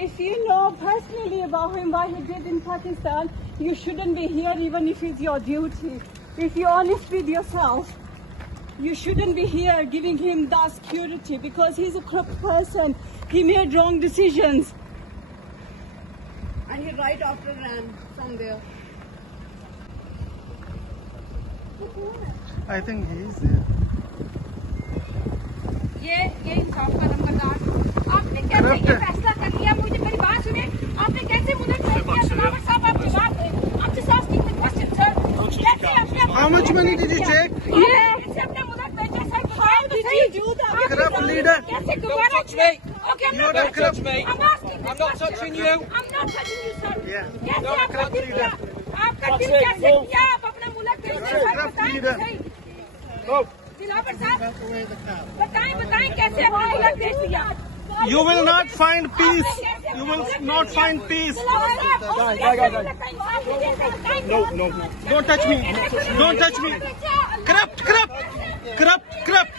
If you know personally about him, what he did in Pakistan, you shouldn't be here even if it's your duty. If you're honest with yourself, you shouldn't be here giving him that security because he's a corrupt person. He made wrong decisions. And he right after ran from there. I think he is there. ये इंसाफ का नंबरदार आपने कैसे ये फैसला कर लिया? मुझे मेरी बात सुनिए, आपने कैसे मुझे दलावर साहब आपकी बात है, आपसे साफ की क्वेश्चन सर, कैसे आपने How much money did you take? कैसे अपने मुल्क भेजा sir? How did you do that? Corrupt leader. कैसे दोबारा okay, I'm not touching me. I'm not touching you. I'm not touching you, sir. Yeah. कैसे आपका दिल किया? आपका दिल कैसे किया? आप अपने मुल्क भेजा सर, बताएं तो सही। दिलावर साहब बताएं कैसे अपना मुल्क भेज दिया? You will not find peace. You will not find peace. No. Don't touch me. Don't touch me. Corrupt.